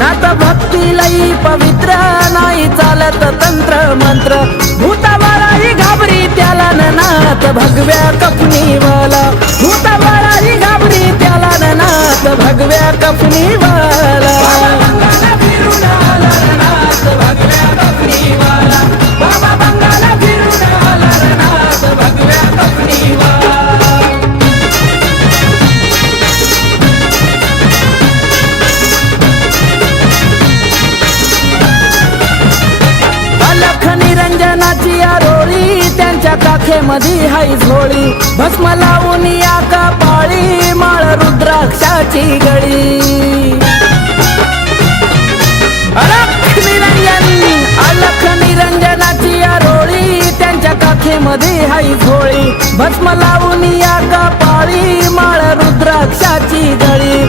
नाथ भक्ती लई पवित्र नाही चालत तंत्र मंत्र भूताबाळाही घाबरी त्याला नाथ भगव्या कफनीवाला भूताबाळाही घाबरी त्याला नाथ भगव्या कफनीवाला बाबा बंगाला फिरून आला नाथ भगव्या कफनीवाला अलख निरंजनाची आरोळी त्यांच्या काखेमध्ये हाय झोळी भस्म लावून या कपाळी माळ रुद्राक्षाची गळी अलख निरंजनाची आरोळी त्यांच्या काखेमध्ये हाय झोळी भस्म लावून या कपाळी माळ रुद्राक्षाची गळी